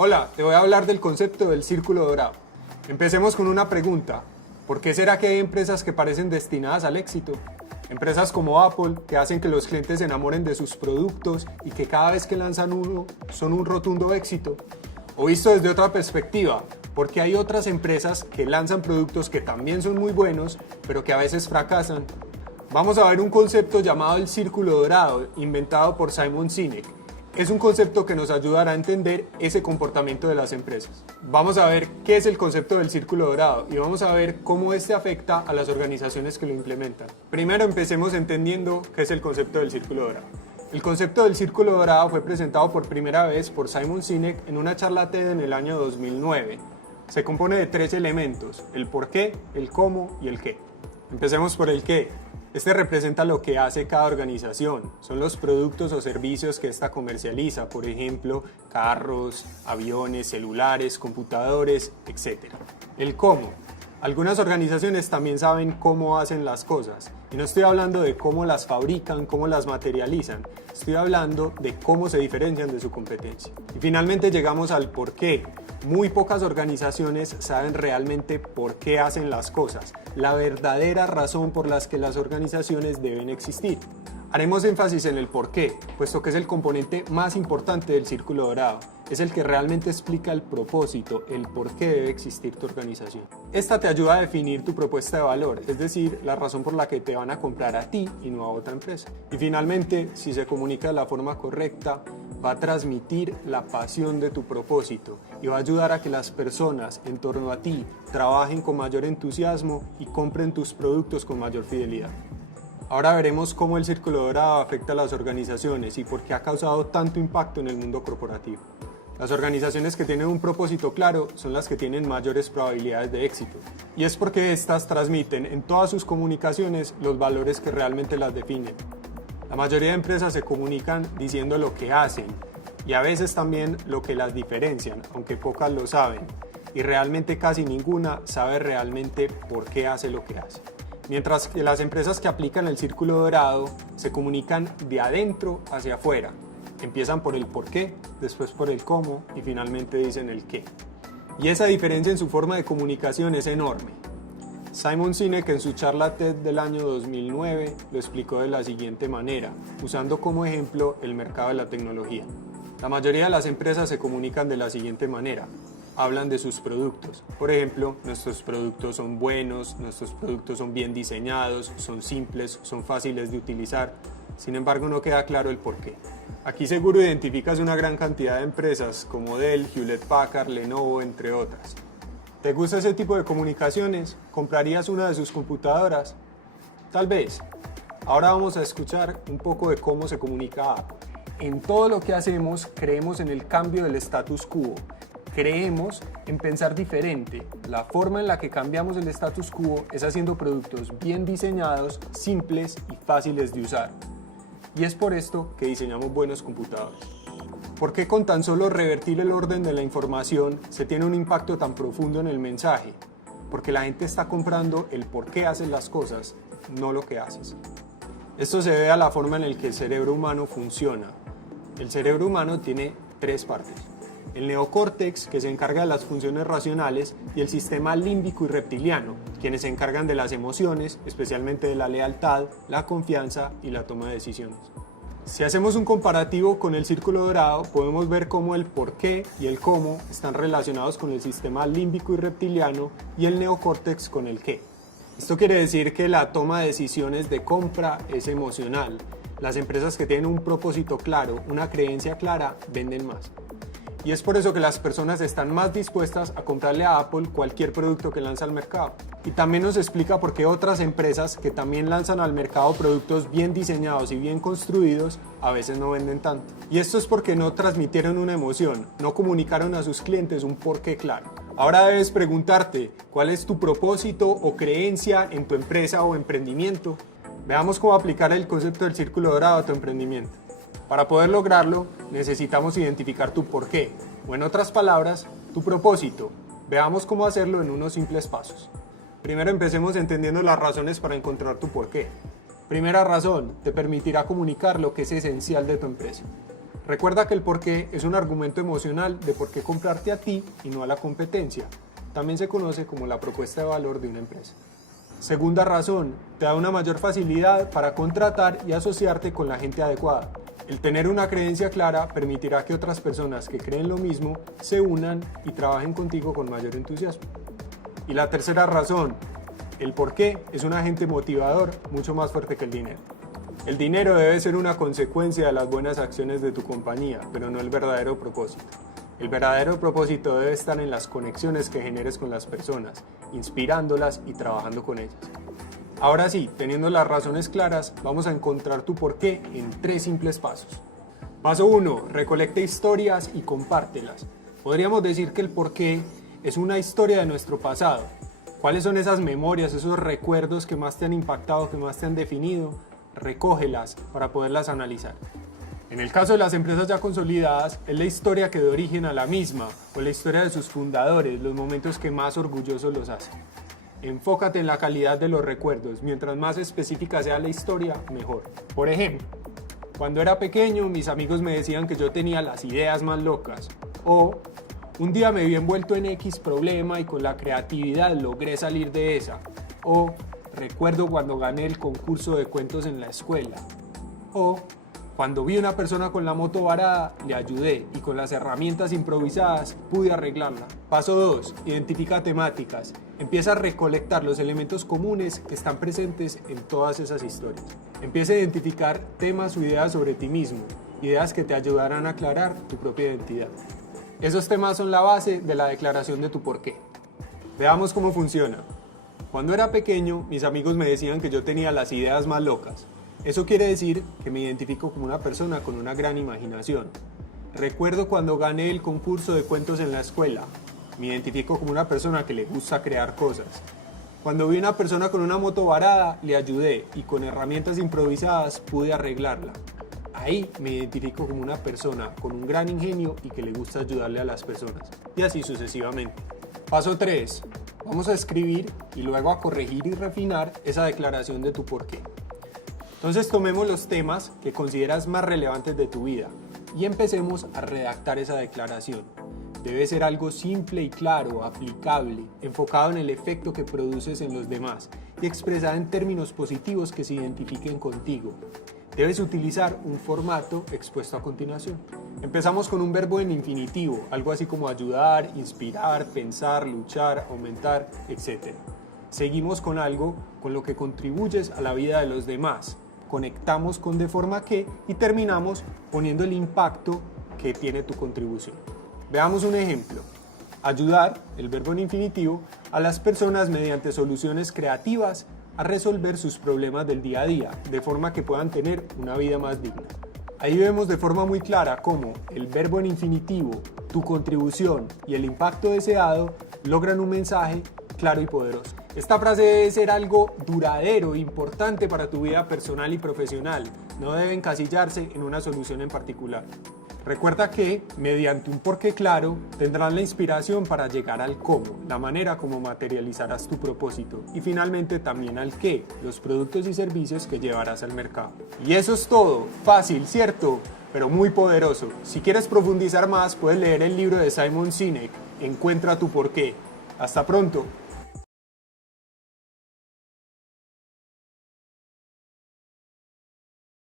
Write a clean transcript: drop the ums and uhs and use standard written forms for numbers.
Hola, te voy a hablar del concepto del círculo dorado. Empecemos con una pregunta. ¿Por qué será que hay empresas que parecen destinadas al éxito? Empresas como Apple, que hacen que los clientes se enamoren de sus productos y que cada vez que lanzan uno son un rotundo éxito. O visto desde otra perspectiva, porque hay otras empresas que lanzan productos que también son muy buenos, pero que a veces fracasan. Vamos a ver un concepto llamado el círculo dorado, inventado por Simon Sinek. Es un concepto que nos ayudará a entender ese comportamiento de las empresas. Vamos a ver qué es el concepto del círculo dorado y vamos a ver cómo este afecta a las organizaciones que lo implementan. Primero empecemos entendiendo qué es el concepto del círculo dorado. El concepto del círculo dorado fue presentado por primera vez por Simon Sinek en una charla TED en el año 2009. Se compone de 3 elementos: el por qué, el cómo y el qué. Empecemos por el qué. Este representa lo que hace cada organización. Son los productos o servicios que ésta comercializa, por ejemplo, carros, aviones, celulares, computadores, etc. El cómo. Algunas organizaciones también saben cómo hacen las cosas. Y no estoy hablando de cómo las fabrican, cómo las materializan. Estoy hablando de cómo se diferencian de su competencia. Y finalmente llegamos al por qué. Muy pocas organizaciones saben realmente por qué hacen las cosas, la verdadera razón por la que las organizaciones deben existir. Haremos énfasis en el por qué, puesto que es el componente más importante del círculo dorado. Es el que realmente explica el propósito, el por qué debe existir tu organización. Esta te ayuda a definir tu propuesta de valor, es decir, la razón por la que te van a comprar a ti y no a otra empresa. Y finalmente, si se comunica de la forma correcta, va a transmitir la pasión de tu propósito y va a ayudar a que las personas en torno a ti trabajen con mayor entusiasmo y compren tus productos con mayor fidelidad. Ahora veremos cómo el círculo dorado afecta a las organizaciones y por qué ha causado tanto impacto en el mundo corporativo. Las organizaciones que tienen un propósito claro son las que tienen mayores probabilidades de éxito. Y es porque éstas transmiten en todas sus comunicaciones los valores que realmente las definen. La mayoría de empresas se comunican diciendo lo que hacen y a veces también lo que las diferencian, aunque pocas lo saben. Y realmente casi ninguna sabe realmente por qué hace lo que hace. Mientras que las empresas que aplican el círculo dorado se comunican de adentro hacia afuera. Empiezan por el por qué, después por el cómo y finalmente dicen el qué. Y esa diferencia en su forma de comunicación es enorme. Simon Sinek en su charla TED del año 2009 lo explicó de la siguiente manera, usando como ejemplo el mercado de la tecnología. La mayoría de las empresas se comunican de la siguiente manera. Hablan de sus productos. Por ejemplo, nuestros productos son buenos, nuestros productos son bien diseñados, son simples, son fáciles de utilizar. Sin embargo, no queda claro el por qué. Aquí seguro identificas una gran cantidad de empresas como Dell, Hewlett Packard, Lenovo, entre otras. ¿Te gusta ese tipo de comunicaciones? ¿Comprarías una de sus computadoras? Tal vez. Ahora vamos a escuchar un poco de cómo se comunica Apple. En todo lo que hacemos, creemos en el cambio del status quo. Creemos en pensar diferente. La forma en la que cambiamos el status quo es haciendo productos bien diseñados, simples y fáciles de usar. Y es por esto que diseñamos buenos computadores. ¿Por qué con tan solo revertir el orden de la información se tiene un impacto tan profundo en el mensaje? Porque la gente está comprando el por qué haces las cosas, no lo que haces. Esto se debe a la forma en la que el cerebro humano funciona. El cerebro humano tiene 3 partes. El neocórtex, que se encarga de las funciones racionales, y el sistema límbico y reptiliano, quienes se encargan de las emociones, especialmente de la lealtad, la confianza y la toma de decisiones. Si hacemos un comparativo con el círculo dorado, podemos ver cómo el por qué y el cómo están relacionados con el sistema límbico y reptiliano y el neocórtex con el qué. Esto quiere decir que la toma de decisiones de compra es emocional. Las empresas que tienen un propósito claro, una creencia clara, venden más. Y es por eso que las personas están más dispuestas a comprarle a Apple cualquier producto que lanza al mercado. Y también nos explica por qué otras empresas que también lanzan al mercado productos bien diseñados y bien construidos a veces no venden tanto. Y esto es porque no transmitieron una emoción, no comunicaron a sus clientes un porqué claro. Ahora debes preguntarte, ¿cuál es tu propósito o creencia en tu empresa o emprendimiento? Veamos cómo aplicar el concepto del círculo dorado a tu emprendimiento. Para poder lograrlo, necesitamos identificar tu porqué, o en otras palabras, tu propósito. Veamos cómo hacerlo en unos simples pasos. Primero empecemos entendiendo las razones para encontrar tu porqué. Primera razón, te permitirá comunicar lo que es esencial de tu empresa. Recuerda que el porqué es un argumento emocional de por qué comprarte a ti y no a la competencia. También se conoce como la propuesta de valor de una empresa. Segunda razón, te da una mayor facilidad para contratar y asociarte con la gente adecuada. El tener una creencia clara permitirá que otras personas que creen lo mismo se unan y trabajen contigo con mayor entusiasmo. Y la tercera razón, el porqué es un agente motivador mucho más fuerte que el dinero. El dinero debe ser una consecuencia de las buenas acciones de tu compañía, pero no el verdadero propósito. El verdadero propósito debe estar en las conexiones que generes con las personas, inspirándolas y trabajando con ellas. Ahora sí, teniendo las razones claras, vamos a encontrar tu porqué en 3 simples pasos. Paso 1. Recolecta historias y compártelas. Podríamos decir que el porqué es una historia de nuestro pasado. ¿Cuáles son esas memorias, esos recuerdos que más te han impactado, que más te han definido? Recógelas para poderlas analizar. En el caso de las empresas ya consolidadas, es la historia que da origen a la misma, o la historia de sus fundadores, los momentos que más orgullosos los hacen. Enfócate en la calidad de los recuerdos, mientras más específica sea la historia, mejor. Por ejemplo, cuando era pequeño, mis amigos me decían que yo tenía las ideas más locas, o un día me vi envuelto en X problema y con la creatividad logré salir de esa, o recuerdo cuando gané el concurso de cuentos en la escuela. O cuando vi una persona con la moto varada, le ayudé y con las herramientas improvisadas pude arreglarla. Paso 2. Identifica temáticas. Empieza a recolectar los elementos comunes que están presentes en todas esas historias. Empieza a identificar temas o ideas sobre ti mismo, ideas que te ayudarán a aclarar tu propia identidad. Esos temas son la base de la declaración de tu porqué. Veamos cómo funciona. Cuando era pequeño, mis amigos me decían que yo tenía las ideas más locas. Eso quiere decir que me identifico como una persona con una gran imaginación. Recuerdo cuando gané el concurso de cuentos en la escuela. Me identifico como una persona que le gusta crear cosas. Cuando vi una persona con una moto varada, le ayudé y con herramientas improvisadas pude arreglarla. Ahí me identifico como una persona con un gran ingenio y que le gusta ayudarle a las personas. Y así sucesivamente. Paso 3. Vamos a escribir y luego a corregir y refinar esa declaración de tu porqué. Entonces tomemos los temas que consideras más relevantes de tu vida y empecemos a redactar esa declaración. Debe ser algo simple y claro, aplicable, enfocado en el efecto que produces en los demás y expresada en términos positivos que se identifiquen contigo. Debes utilizar un formato expuesto a continuación. Empezamos con un verbo en infinitivo, algo así como ayudar, inspirar, pensar, luchar, aumentar, etc. Seguimos con algo con lo que contribuyes a la vida de los demás. Conectamos con de forma que y terminamos poniendo el impacto que tiene tu contribución. Veamos un ejemplo. Ayudar, el verbo en infinitivo, a las personas mediante soluciones creativas a resolver sus problemas del día a día, de forma que puedan tener una vida más digna. Ahí vemos de forma muy clara cómo el verbo en infinitivo, tu contribución y el impacto deseado logran un mensaje claro y poderoso. Esta frase debe ser algo duradero e importante para tu vida personal y profesional. No debe encasillarse en una solución en particular. Recuerda que, mediante un porqué claro, tendrás la inspiración para llegar al cómo, la manera como materializarás tu propósito y finalmente también al qué, los productos y servicios que llevarás al mercado. Y eso es todo, fácil, ¿cierto? Pero muy poderoso. Si quieres profundizar más, puedes leer el libro de Simon Sinek, Encuentra tu porqué. Hasta pronto.